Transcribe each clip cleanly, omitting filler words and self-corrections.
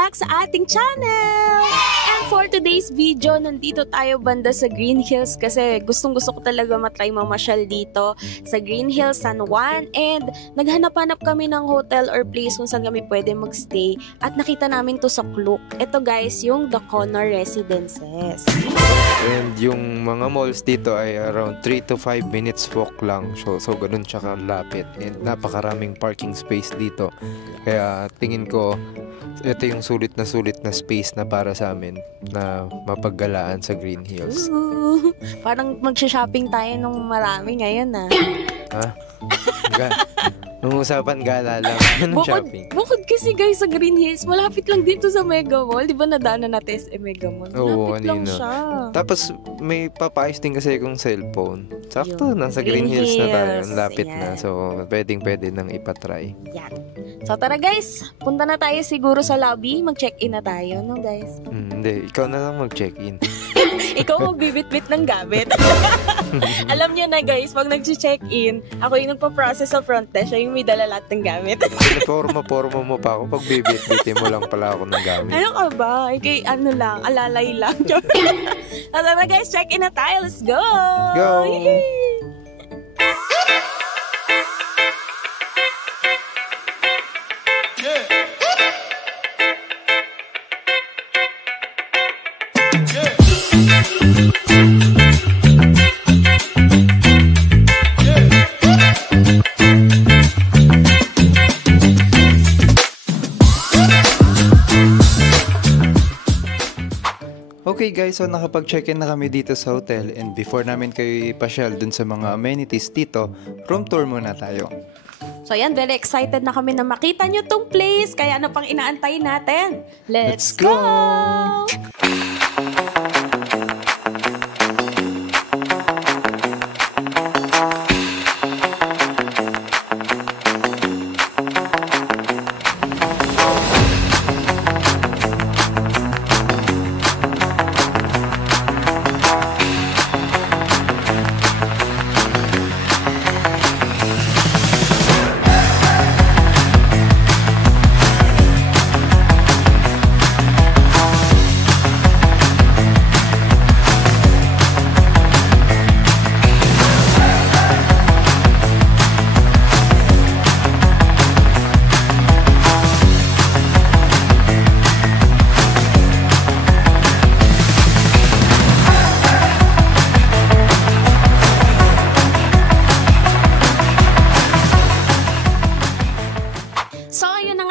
back sa ating channel! And for today's video, nandito tayo banda sa Green Hills kasi gustong-gusto ko talaga matry mamasyal dito sa Green Hills, San Juan, and naghanap-hanap kami ng hotel or place kung saan kami pwede magstay at nakita namin to sa Klook. Ito guys, yung The Connor Residences. And yung mga malls dito ay around 3 to 5 minutes walk lang. So ganun siya kalapit. And napakaraming parking space dito. Kaya tingin ko, ito yung sulit na space na para sa amin na mapaggalaan sa Green Hills. Parang magsha-shopping tayo nung marami ngayon Ha? Nung usapan gala lang. Anong shopping? Bukod kasi guys sa Green Hills, malapit lang dito sa Mega Mall. Di ba nadaanan natin sa Mega Mall? Oo, malapit lang siya. Tapos may papayos din kasi akong cellphone. Sakto, nasa Green Hills na tayo. Lapit na. So, pwede nang ipatry. Yan. So, tara guys. Punta na tayo siguro sa lobby. Mag-check-in na tayo, no guys? Hindi, ikaw na lang mag-check-in. Ikaw magbibit-bit ng gamit. Alam niyo na guys, pag nag-check-in, ako yung nagpa-process sa front desk. Siya yung may dala lahat ng gamit. Porma mo pa ako. Pag bibit-bitin mo lang pala ako ng gamit. Ano ka ba? Kay ano lang, alalay lang. Tara guys, check-in na tayo. Let's go! Go! Yee! Okay guys, so nakapag-check-in na kami dito sa hotel, and before namin kayo ipasyal dun sa mga amenities dito, room tour muna tayo. So ayan, very excited na kami na makita nyo tong place. Kaya ano pang inaantay natin? Let's go!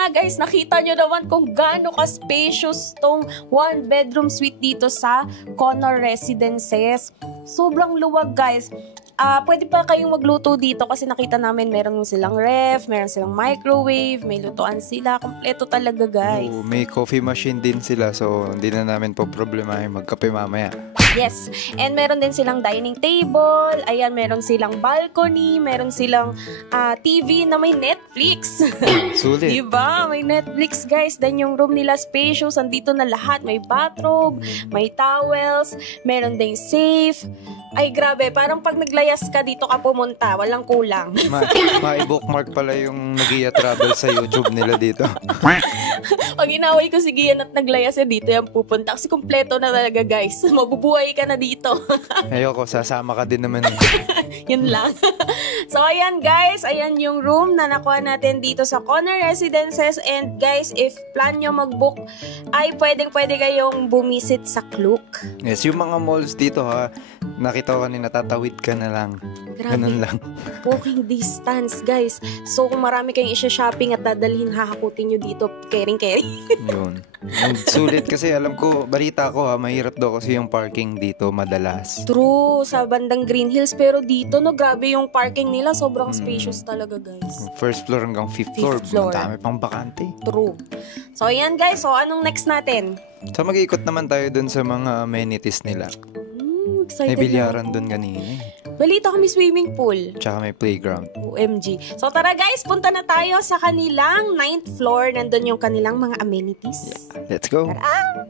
Guys, nakita nyo naman kung gaano ka-spacious tong one bedroom suite dito sa Connor Residences. Sobrang luwag guys. Pwede pa kayong magluto dito kasi nakita namin meron silang ref, meron silang microwave, may lutuan sila. Kompleto talaga guys. May coffee machine din sila, so hindi na namin po problemahin magkape mamaya. Yes, and meron din silang dining table, ayan, meron silang balcony, meron silang TV na may Netflix. Sulit. Diba? May Netflix guys. Then yung room nila spacious, andito na lahat. May bathrobe, may towels, meron ding safe. Ay grabe, parang pag naglayas ka dito ka pumunta, walang kulang. Ma-bookmark pala yung Nagia Travel sa YouTube nila dito. Pag inaway ko si Gian at naglayas siya dito, yan pupunta. Kasi kumpleto na talaga guys. Mabubuhay ka na dito. Ayoko, sasama ka din naman. Yun lang. So ayan guys, ayan yung room na nakuha natin dito sa Connor Residences. And guys, if plan nyo mag-book, ay pwede kayong bumisit sa Klook. Yes, yung mga malls dito ha, nakita ko kanina, tatawid ka na lang. Grabe. Ganun lang. Walking distance, guys. So, kung marami kayong isya-shopping at dadalhin, hahakutin nyo dito, kering-kering. Yun. And sulit kasi alam ko, balita ko ha, mahirap daw kasi yung parking dito madalas. True, sa bandang Green Hills. Pero dito, no, grabe yung parking nila. Sobrang spacious talaga, guys. First floor hanggang fifth floor. Ang dami pang bakante. True. So, ayan guys. So, anong next natin? So, mag-iikot naman tayo dun sa mga amenities nila. Excited May bilyaran dun kanina. Balita ko may swimming pool. Tsaka may playground. OMG. So tara guys, punta na tayo sa kanilang 9th floor. Nandun yung kanilang mga amenities. Yeah. Let's go. Tara!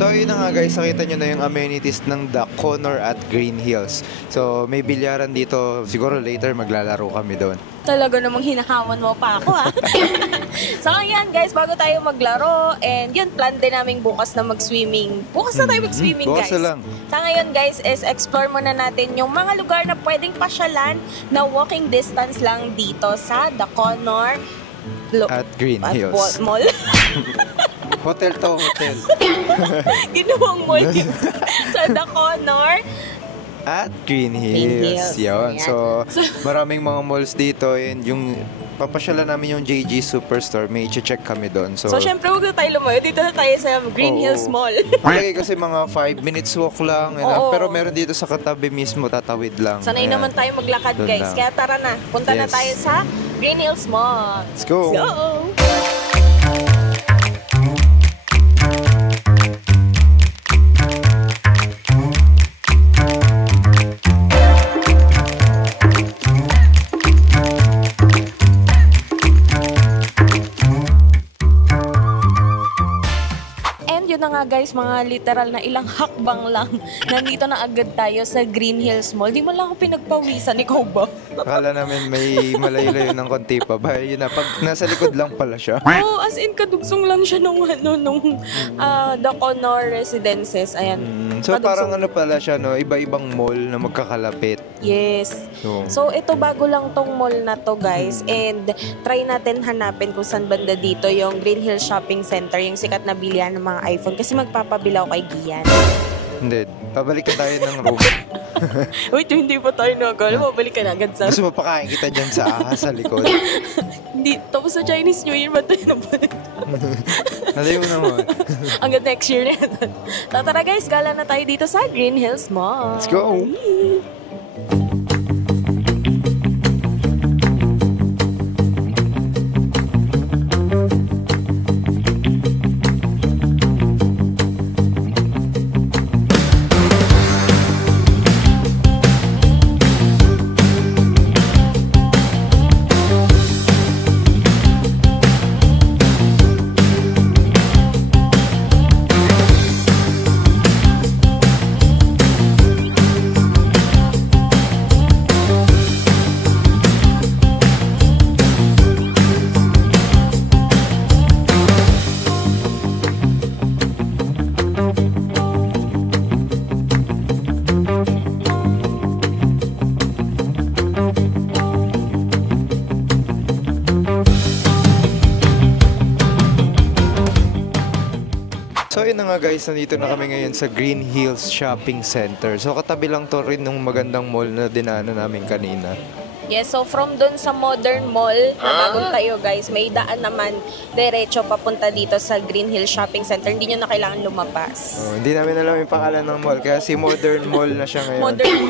So yun na nga guys, nakita nyo na yung amenities ng The Connor at Green Hills. So may bilyaran dito, siguro later maglalaro kami doon. Talaga namang hinahawan mo pa ako, ha? So, ayan, guys, bago tayo maglaro, and yun, plan din namin bukas na mag-swimming. Bukas na tayo mag-swimming, bukas guys. na lang. Sa ngayon, guys, is explore muna natin yung mga lugar na pwedeng pasyalan na walking distance lang dito sa The Connor At Green Hills. Mall. Hotel to, hotel. Ginawang mall dito sa The Connor At Green Hills. Hills. Yun. Ayan. So, maraming mga malls dito. And yung papasyalan namin yung JG Superstore. May i-check kami doon. So, syempre, huwag na tayo lumayo. Dito na tayo sa Green Hills Mall. Okay, kasi mga 5 minutes walk lang. Oo. Pero meron dito sa katabi mismo, tatawid lang. Sanay Ayan. naman tayo maglakad, Doon guys. lang. Kaya tara na. Punta na Yes. tayo sa Green Hills Mall. Let's go. Let's go! Yun na nga guys, mga literal na ilang hakbang lang. Nandito na agad tayo sa Green Hills Mall. Di mo lang ako pinagpawisan, ikaw ba? Akala namin may malayo-layo ng konti pa. Ba, yun na, pag nasa likod lang pala siya. Oo, as in kadugsong lang siya nung The Connor Residences. Ayan. So Kadugsong. parang ano pala siya, no? Iba-ibang mall na magkakalapit. Yes. So, ito bago lang tong mall na to, guys. And try natin hanapin kung saan banda dito yung Green Hills Shopping Center, yung sikat na bilihan ng mga iPhone. Kasi magpapabilaw kay Gian. Hindi. Pabalik ka tayo ng room. Wait, hindi pa tayo nagkala. Mabalik ka na agad sa... Gusto mo pakain kita dyan sa ahas sa likod. Hindi. Tapos sa Chinese New Year ba tayo nabalik? Nalayo naman. Hanggang next year na yan. Tara guys, gala na tayo dito sa Green Hills Mall. Let's go! So yun na nga guys, nandito na kami ngayon sa Green Hills Shopping Center. So katabi lang to rin nung magandang mall na dinaanan namin kanina. Yes, so from doon sa Modern Mall, na bagong tayo guys, may daan naman diretso papunta dito sa Green Hills Shopping Center. Hindi nyo na kailangan lumabas. Oh, hindi namin alam yung pangalan ng mall, kaya si Modern Mall na siya ngayon. Modern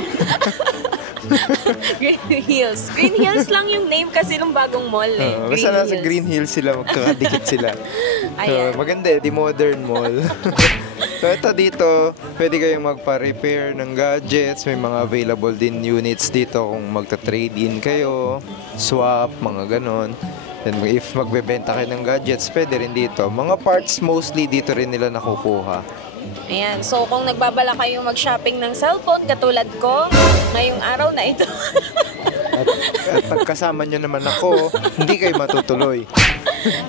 Green Hills. Green Hills lang yung name kasi ng bagong mall eh. Basta nasa Green Hills sila, magkakadikit sila. Ayan. Maganda eh, di Modern Mall. So ito dito, pwede kayong magpa-repair ng gadgets. May mga available din units dito kung magta-trade-in kayo, swap, mga ganon. Then if magbebenta kayo ng gadgets, pwede rin dito. Mga parts mostly dito rin nila nakukuha. Ayan. So, kung nagbabala kayong mag-shopping ng cellphone, katulad ko, ngayong araw na ito. At pagkasama nyo naman ako, hindi kayo matutuloy.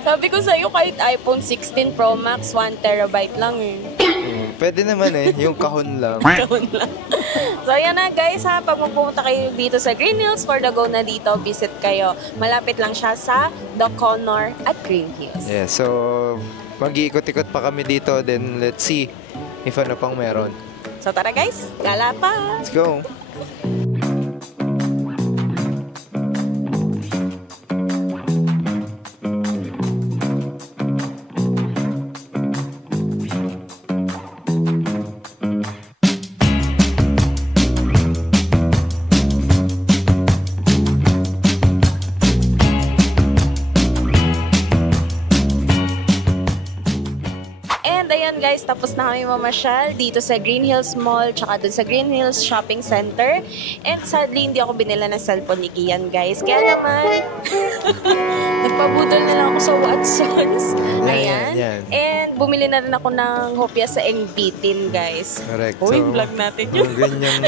Sabi ko sa'yo, kahit iPhone 16 Pro Max, 1 terabyte lang eh. Pwede naman eh, yung kahon lang. Taon lang. So, ayan na guys ha. Pag magpumunta kayo dito sa Green Hills, for the go na dito, visit kayo. Malapit lang siya sa The Connor at Green Hills. Yeah, so mag-iikot-ikot pa kami dito, then let's see if ano pang meron. So, tara guys. Gala pa! Let's go! And ayan guys, guys, tapos na kami mamasyal dito sa Green Hills Mall tsaka dun sa Green Hills Shopping Center. And sadly, hindi ako binila ng cellphone ni Gian, guys. Kaya naman, nagpabudol na lang ako sa Watsons. Ayan. Yan. And bumili na rin ako ng hopya sa Engbitin, guys. Correct. Uy, vlog natin yun. Yung ganyang...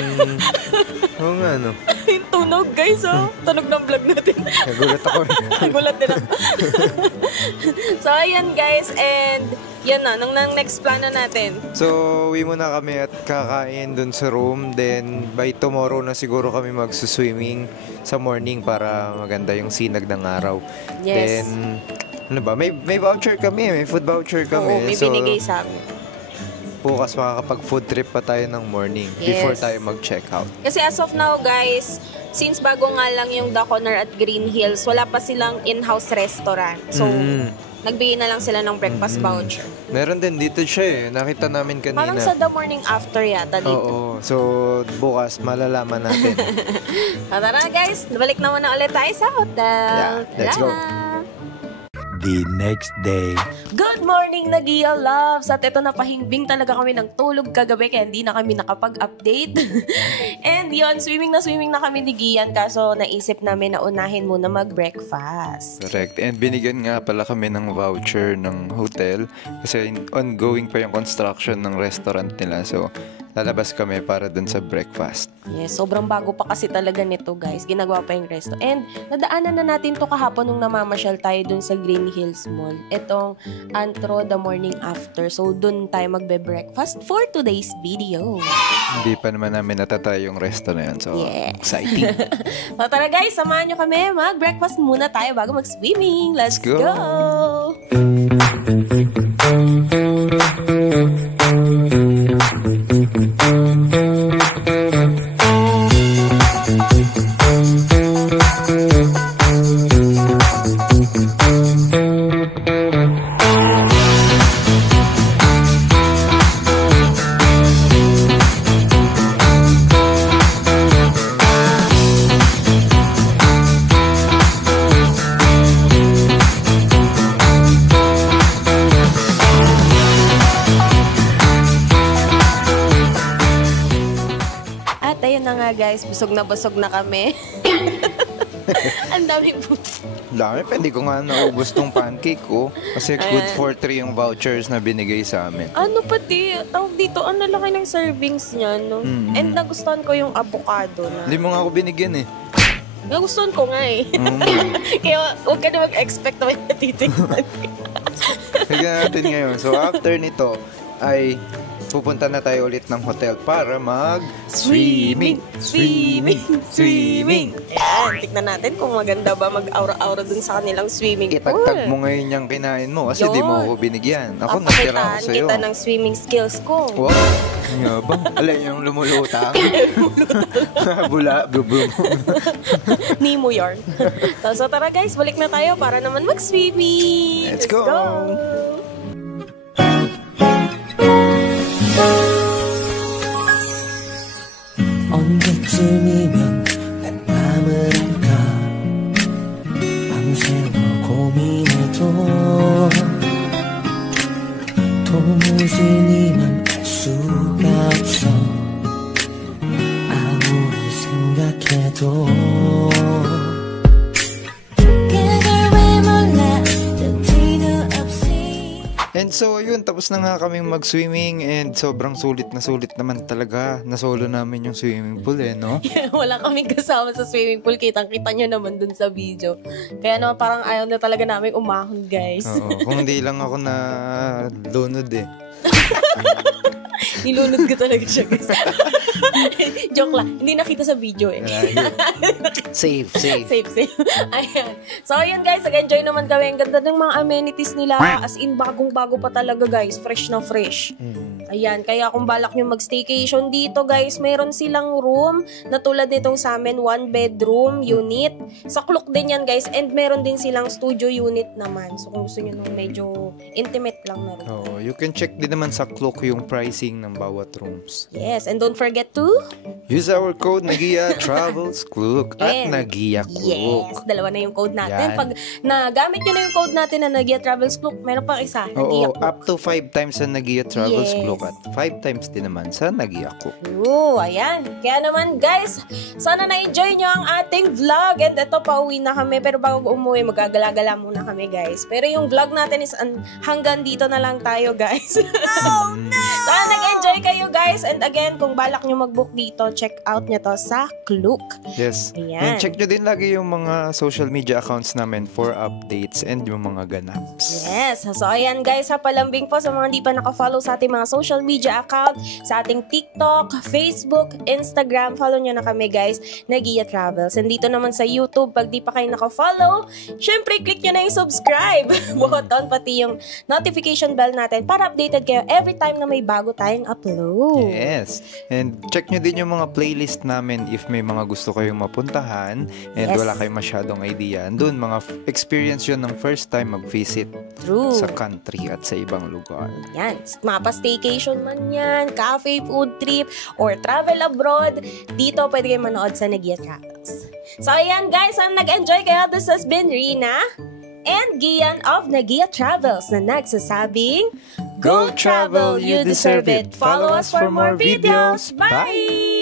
Oo nga, no? Yung tunog, guys, oh. Tunog ng vlog natin. Nagulat ako. Nagulat din ako. So, ayan, guys. And, yan na. Nang next plan na natin. So, uwi muna kami at kakain dun sa room. Then, by tomorrow na siguro kami magsuswimming sa morning para maganda yung sinag ng araw. Yes. Then, ano ba? May voucher kami. May food voucher kami. Oo, may binigay sa amin. Bukas makakapag-food trip pa tayo ng morning Yes. before tayo mag-check out. Kasi as of now, guys, since bago nga lang yung The Corner at Green Hills, wala pa silang in-house restaurant. So, nagbigay na lang sila ng breakfast voucher. Meron din dito siya eh. Nakita namin kanina. Parang sa the morning after yata dito. Oo. So, bukas malalaman natin. Tara guys, balik na muna ulit tayo sa hotel. Yeah, let's go. The next day. Good morning, Nagia Loves! At ito, napahimbing talaga kami ng tulog kagabi kaya hindi na kami nakapag-update. And yun, swimming na kami ni Gian kaso naisip namin na unahin muna mag-breakfast. Correct. And binigyan nga pala kami ng voucher ng hotel kasi ongoing pa yung construction ng restaurant nila. So, lalabas kami para dun sa breakfast. Yes, sobrang bago pa kasi talaga nito, guys. Ginagawa pa yung resto. And nadaanan na natin to kahapon nung namamasyal tayo dun sa Green Hills Mall. Itong Antro the morning after. So, dun tayo magbe-breakfast for today's video. Hindi pa naman namin natatry yung resto na yun. So, Yes. exciting. So, tara guys, samahan nyo kami. Mag-breakfast muna tayo bago mag-swimming. Let's Let's go. go! At ayun na nga guys, busog na kami. Ang daming Dami pa, hindi ko nga naubos tong pancake ko. Kasi good for 3 yung vouchers na binigay sa amin. Ano pati, tawag dito, ang lalaki ng servings niya, no? And nagustuhan ko yung avocado na. Hindi mo nga ako binigyan eh. Nagustuhan ko nga eh. Kaya huwag ka na mag-expect na may natitignan. Tignan natin ngayon. So, after nito, ay pupunta na tayo ulit ng hotel para mag-swimming. Ayan, tignan natin kung maganda ba mag-aura-aura dun sa kanilang swimming pool. Itagtag mo ngayon yung kinain mo kasi di mo ako binigyan. Ako, natira ako sa'yo. Kita ng swimming skills ko. Wow! Nga ba? Alay yung lumulutang. Bula, blublo. Nemo yarn. So tara guys, balik na tayo para naman mag-swimming. Let's go. 언제쯤이면 내 맘을 알까 밤새워 고민해도 도무지 네 맘 알 수가 없어 아무리 생각해도 그걸 왜 몰라 여지도 없이 And so, yun, tapos na nga kaming mag-swimming and sobrang sulit naman talaga. Nasolo namin yung swimming pool eh, no? Wala kaming kasama sa swimming pool. Kitang-kita nyo naman dun sa video. Kaya naman parang ayaw na talaga namin umahon, guys. Oo, kung hindi lang ako na lunod eh. Nilunod ko talaga siya, guys. Joke lang. Hindi nakita sa video eh. Safe. Safe. Ayan. So, ayun guys. Nag-enjoy naman kami. Ang ganda ng mga amenities nila. As in, bagong-bago pa talaga, guys. Fresh na fresh. Ayan, kaya kung balak nyo mag-staycation dito guys, meron silang room na tulad nitong sa amin, 1-bedroom unit. Sa Klook din yan guys, and meron din silang studio unit naman. So kung gusto nyo nung medyo intimate lang na room. Oh, you can check din naman sa Klook yung pricing ng bawat rooms. Yes, and don't forget to Use our code Nagia Travels Klook at And- Nagia Klook. yes, dalawa na yung code natin. Yan. Pag nagamit nyo na yung code natin na Nagia Travels Klook, meron pang isa, Nagia Oo, Klook. up to 5 times sa Nagia Travels Yes. Klook at 5 times din naman sa Nagia Klook. Oo, ayan. Kaya naman guys, sana na-enjoy nyo ang ating vlog. And ito, pauwi na kami. Pero bago umuwi, magagala-gala muna kami guys. Pero yung vlog natin is hanggang dito na lang tayo guys. Oh no! Sana nag-enjoy kayo guys. And again, kung balak nyo mag-book dito, check out nyo to sa Klook. Yes. Ayan. And check nyo din lagi yung mga social media accounts namin for updates and yung mga ganaps. Yes. So, ayan guys, ha, palambing po sa mga hindi pa nakafollow sa ating mga social media account, sa ating TikTok, Facebook, Instagram. Follow nyo na kami guys, Nagia Travels. And dito naman sa YouTube, pag di pa kayo nakafollow, syempre click nyo na yung subscribe button, pati yung notification bell natin para updated kayo every time na may bago tayong upload. Yes. And check nyo din yung mga playlist namin if may mga gusto kayong mapuntahan and Yes. wala kayong masyadong idea. Doon, mga experience yun ng first time mag-visit True. sa country at sa ibang lugar. Yan. Mapa-staycation man yan, cafe, food trip, or travel abroad, dito pwede kayo manood sa Nagia Travels. So, ayan guys, sana nag-enjoy kayo. This has been Rina and Gian of Nagia Travels na nagsasabing, Go travel, you deserve it. Follow us for more videos. Bye!